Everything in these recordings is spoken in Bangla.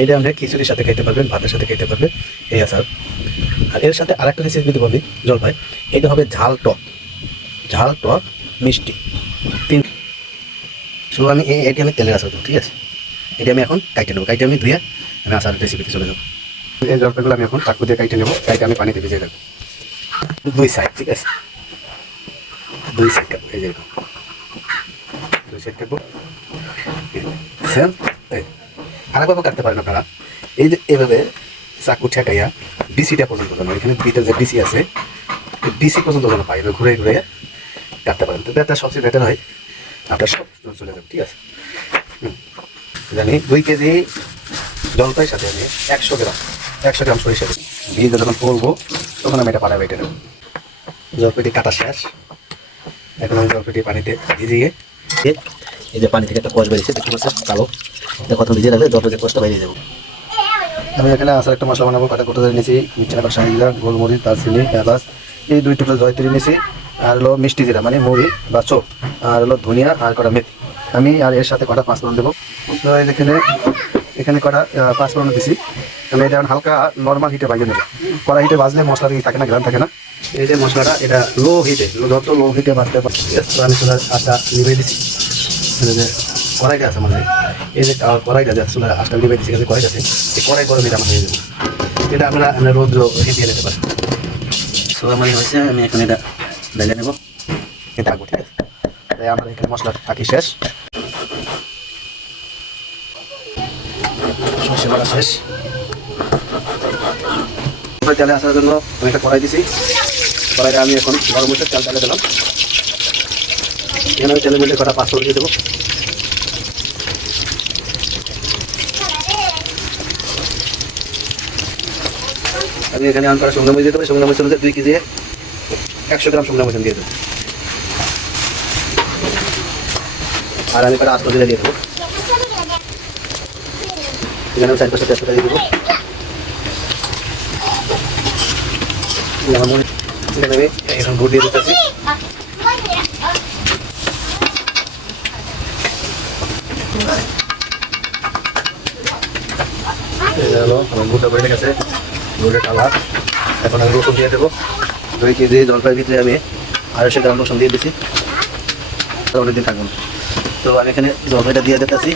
এটা আমরা খিচুড়ির সাথে খাইতে পারবেন, ভাতের সাথে খাইতে পারবেন এই আচার। আর এর সাথে আরেকটা রেসিপি যদি বলি জলপাই, এটা হবে ঝাল টক মিষ্টি তিন। শুধু আমি এটি আমি তেলের আচার দেবো, ঠিক আছে। এটি আমি এখন কাইটে নেবো, কাইটে আমি ধুয়ে আমি আচার রেসিপিতে চলে যাবো। এই জলপাইগুলো আমি এখন চাকু দিয়ে কাইটে নেবো, কাইটে আমি পানিতে ভিজিয়ে দেবো দুই সাইড, ঠিক আছে। দুই সাইড কাটবো, এই যে দুই সাইড কাটবো। সেম আরেকভাবে কাটতে পারেন আপনারা, এই যে এভাবে চাকু ঠেকাইয়া ডিসিটা পর্যন্ত যেন, এখানে দুইটা যে ডিসি আছে ডিসি পর্যন্ত যেন পাই, ঘুরে ঘুরে কাটতে পারেন। তো এটা সবচেয়ে বেটার হয়, আপনার সব চলে যাবে, ঠিক আছে। জানি 2 কেজি জলপাইয়ের সাথে আমি 100 গ্রাম সরিষা দিই। ভিজে যখন পড়বো তখন আমি এটা পাড়া বেটে নেব। জলপাইটি কাটা শেষ, এখন আমি জলপাইটি পানিতে ভিজিয়ে এই যে পানি থেকে একটা কষ বেরিয়েছে, দেখতে পাচ্ছেন কালো, এটা কত ভিজিয়ে রাখলে জলপাই যে কষটা বেরিয়ে যাবো। আমি এখানে আচার একটা মশলা বানাবো, কাটা কোটা নিয়েছি, মিষ্টি আবার শাহিজিরা, গোলমরিচ, দারচিনি, এলাচ, এই 2 টুকরো জয়ত্রী নিয়েছি, আর হলো মিষ্টি জিরা মানে মুড়ি বা চোখ, আর হলো ধনিয়া, আর কটা মেথি আমি, আর এর সাথে কটা 5 ফোড়ন দেবো। তো এখানে কটা 5 ফোড়ন দিছি। আমি এটা হালকা নর্মাল হিটে ভাজে নেবো, কড়া হিটে ভাজলে মশলা থাকে না, গ্রাম থাকে না। এই যে মশলাটা এটা লো হিটে, যত লো হিটে ভাজতে পারছি। তো আমি চুলার আঁচটা নিভিয়ে দিচ্ছি, যে কড়াইটা আছে মানে এই যে কড়াইটা যে চুলার আঁচটা নিভিয়ে দিচ্ছি, কড়াইটা আছে এই কড়াই গরম এটা আমার হয়ে যাবে। এটা আপনারা রোদ্র হিটিয়ে নিতে পারেন। সো আমার হয়েছে, আমি এখন এটা ভেজে নেবো, এটা থাকবো, ঠিক আছে। তাই আমার এখানে মশলা থাকি শেষ, সর্ষে বাটা শেষ। তেলে আসার জন্য আমি একটা কড়াই দিছি, কড়াইটা আমি এখন গরম হচ্ছে তেল তেলে দিলাম। এখানে আমি তেলের মধ্যে কটা 5 ফোড়ন দিয়ে দেবো। আমি এখানে আন করা শুকনো মরিচ দিয়ে দেবো, শুকনো মরিচ হচ্ছে 2 কেজি 100 গ্রাম শুকনো মরিচ দিয়ে দেবো। আর আমি কটা আস্ত জিরা দিয়ে দেবো, এখানে আমি 4-5টা তেজপাতা দিয়ে দেবো। এখানে আমি এখন গুড় দিয়ে দিতেছি, আমার গুড়টা বেড়ে গেছে, গুড়ের কালার। এখন আমি রসুন দিয়ে দেবো, 2 কেজি জলপাইয়ের ভিতরে আমি 250 গ্রাম রসুন দিয়ে দিচ্ছি, অনেকদিন থাকবো না। তো আমি এখানে জলপাইটা দিয়ে দিতেছি,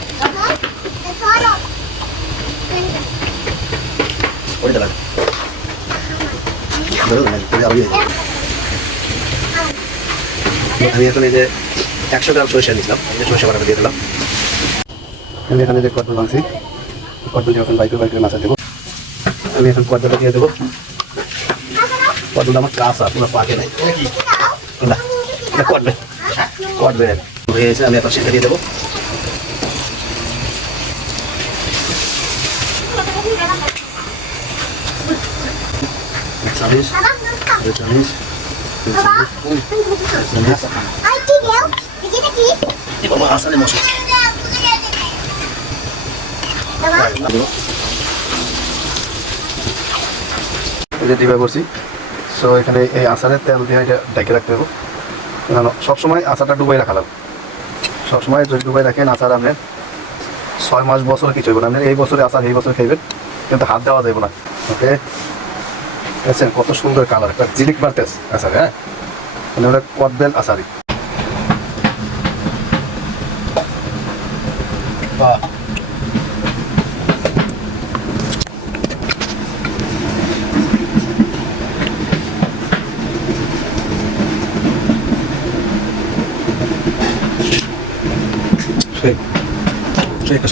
আমি এখন এই যে 100 গ্রাম সরিষা নিয়েছিলাম, সরিষা বাটাটা দিয়ে দিলাম। আমি এখানে যে কদ্দুল ভাঙছি, কদ্দুল এখন বাইকে মাছা দেবো। আমি এখন কদ্দুলটা দিয়ে দেবো, কদ্দুল আমার কাঁচা, পুরো পাকে নাই, কটবে হয়ে গেছে। আমি এখন সেটা দিয়ে দেবো, চালিশ আসানে মশলা ডিবা করছি। সো এখানে এই আচারের তেল দিয়ে এটা ঢেকে রাখতে হবে, সবসময় আচারটা ডুবাই রাখা লাগবে। সবসময় যদি ডুবাই রাখেন আচার আপনার 6 মাস বছর কিছু হইব না। আপনি এই বছরে আচার এই বছর খাইবেন, কিন্তু হাত দেওয়া যাবে না। ওকে, দেখছেন কত সুন্দর কালার, একটা জিলিক বার্তেস আচার। হ্যাঁ, মানে ওটা কদবেল আচারি। সেই একটা